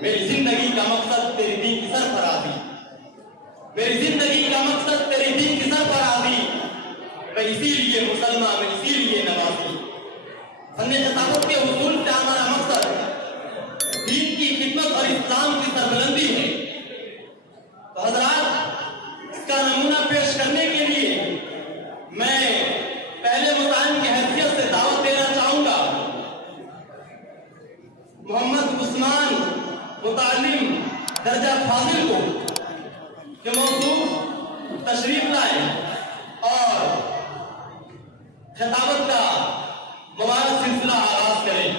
میری زندگی کا مقصد تیری دین کی سرفرازی، میری زندگی کا مقصد تیری دین کی سرفرازی، میں اسی لیے مسلمان، میں اسی لیے نوازی۔ فن خطابت کے حصول سے ہمارا مقصد دین کی خدمت اور اسلام کی سربلندی ہے۔ تو حضرات، اس کا نمونہ پیش کرنے کے لیے میں پہلے متعین کی حیثیت سے دعوت دینا چاہوں گا محمد عثمان متعلم درجہ فاضل کو کہ موضوع تشریف لائیں اور خطابت کا مبارک سلسلہ آغاز کریں۔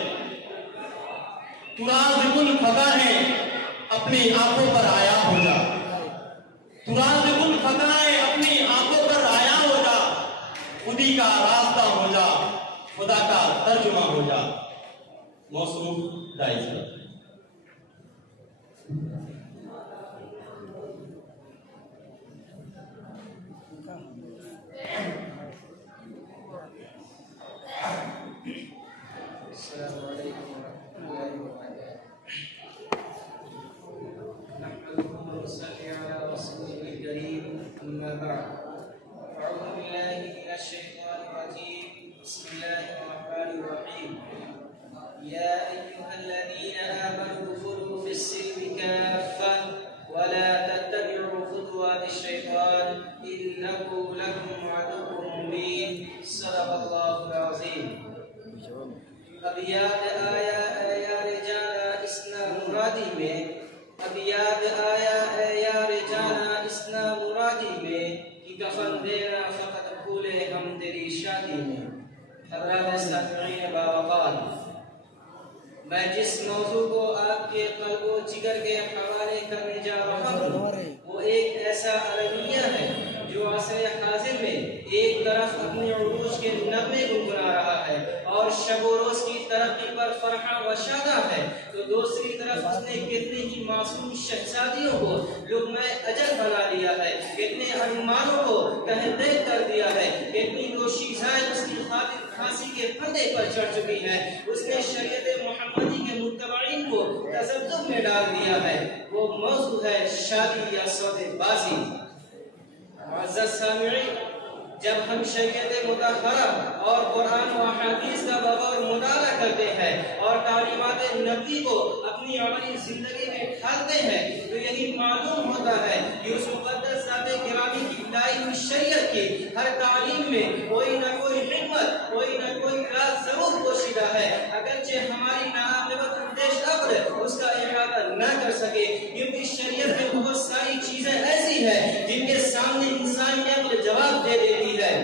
تراز کل فقہ ہے اپنی آنکھوں پر آیا ہو جا، تراز کل فقہ ہے اپنی آنکھوں پر آیا ہو جا، خودی کا راستہ ہو جا، خدا کا ترجمہ ہو جا۔ موصوف دائز کا السلام علیکم ورحمۃ اللہ وبرکاتہ۔ نحمده ونصلي على رسوله الكريم، أما بعد، أعوذ بالله من الشيطان الرجيم، بسم الله الرحمن الرحيم۔ يا أيها الذين آمنوا ادخلوا في السلم كافة ولا تتبعوا خطوات الشيطان إنه لكم عدو مبين، صدق الله العظيم۔ اب یاد آیا اے یار جانا اسنا مرادی میں، اب یاد آیا اے یار جانا اسنا مرادی میں، کہ کفن دینا فقط بھولے ہم تیری شادی میں۔ حضرات سامعین باوقار، میں جس موضوع کو آپ کے قلب و جگر کے حوالے کرنے جا رہا ہوں وہ ایک ایسا المیہ ہے جو عصر حاضر میں ایک طرف اپنے عروج کے نغمے گنگنا رہا ہے اور شب و روز کی ترقی پر فرحاں و شاداں ہے، تو دوسری طرف اس نے کتنے ہی معصوم شہزادیوں کو لقمہ اجل بنا لیا ہے، کتنے ارمانوں کو تہدید کر دیا ہے، کتنی دوشیزائیں اس کی خاطر پھانسی کے پھندے پر چڑھ چکی ہے۔ اس نے شریعت محمدی کے متبعین کو تذبذب میں ڈال دیا ہے۔ وہ موضوع ہے شادی یا سودے بازی۔ معزز سامعین، جب ہم شریعت مطہرہ اور قرآن و حدیث کا بغور مطالعہ کرتے ہیں اور تعلیمات نبی کو اپنی عملی زندگی میں ڈھالتے ہیں تو یہی معلوم ہوتا ہے کہ اس مقدس ذات گرامی کی لائی ہوئی شریعت کی ہر تعلیم میں کوئی نہ کوئی حکمت، کوئی نہ کوئی راز ضرور پوشیدہ ہے، اگرچہ ہماری ناعاقبت اندیش عقل اس کا احاطہ نہ کر سکے، کیونکہ شریعت میں بہت ساری چیزیں ایسی ہیں جن کے سامنے انسانی عقل جواب دے دیتی ہے۔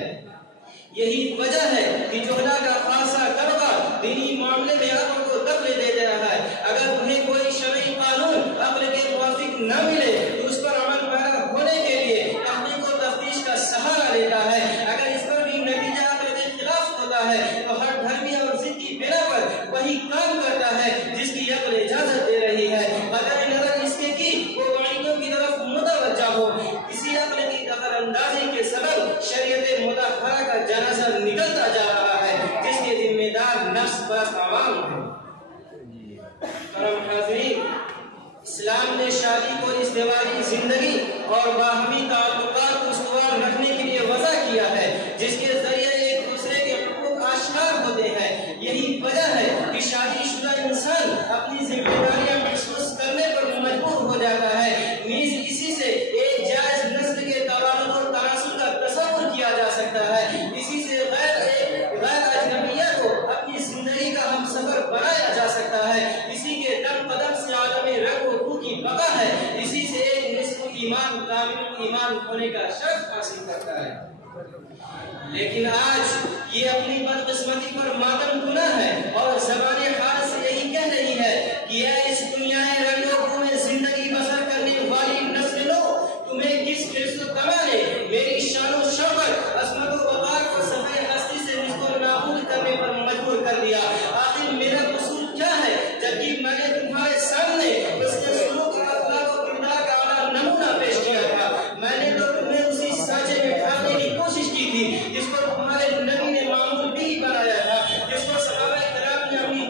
یہی وجہ ہے کہ جہلا کا خاصا طبقہ دینی معاملے میں عقل کو دخل دے رہا ہے۔ اگر انہیں کوئی شرعی قانون عقل کے موافق نہ ملے تو اس پر عمل پیرا ہونے کے لیے تحقیق و تفتیش کا سہارا لیتا ہے۔ اگر اس پر بھی نتیجہ عقل کے خلاف ہوتا ہے تو ہر دھرمی اور ضد کی بنا پر وہی کام کرتا ہے جس کی عقل اجازت دے رہی ہے، اگر نظر اس کے کی وہ وعیدوں کی طرف متوجہ ہو۔ اسی عقل کی دخل اندازی کے سبب شریعت مطہرہ کا جنازہ نکلتا جا رہا ہے جس کے ذمہ دار نفس پرست عوام ہے۔ کرم حاضرین، اسلام نے شادی کو ازدواجی زندگی اور باہمی تعلقات کو استوار رکھنے کے لیے وضع کیا ہے جس کے ذریعے ایک دوسرے کے حقوق آشکار ہوتے ہیں۔ یہی وجہ ہے کہ شادی شدہ انسان اپنی ذمہ داریاں محسوس کرنے پر مجبور ہو جاتا ہے، نیز اسی سے ایک جائز نسل کے تبادل اور تناسل کا تصور کیا جا سکتا ہے، اسی سے غیر اجنبیہ کو اپنی زندگی کا ہم سفر بنایا جا سکتا ہے، اسی کے دم قدم سے عالم رنگ و بو کی بقا ہے، اسی سے ایک نصف ایمان کامل ایمان ہونے کا شرف حاصل کرتا ہے۔ لیکن آج یہ اپنی بدقسمتی پر ماتم گناہ ہے اور زبان حال سے یہی کہہ رہی ہے کہ اے اس دنیا رنگ و بو میں زندگی بسر کرنے والی نسل لو، تمہیں کس حرص و طمع نے میری شان و شوکت، عظمت و وقار کو صفحہ ہستی سے نیست و نابود کرنے پر مجبور کر دیا۔ آخر میرا قصور کیا ہے جبکہ میں نے تمہارے سامنے اس کے سلوک اور اخلاق و کردار کا اعلیٰ نمونہ پیش کیا تھا؟ میں نے تو تمہیں اسی سانچے میں ڈھالنے کی کوشش کی تھی جس کو تمہارے نبی نے معمول بھی بنایا تھا، جس کو صحابہ کرام نے اپنی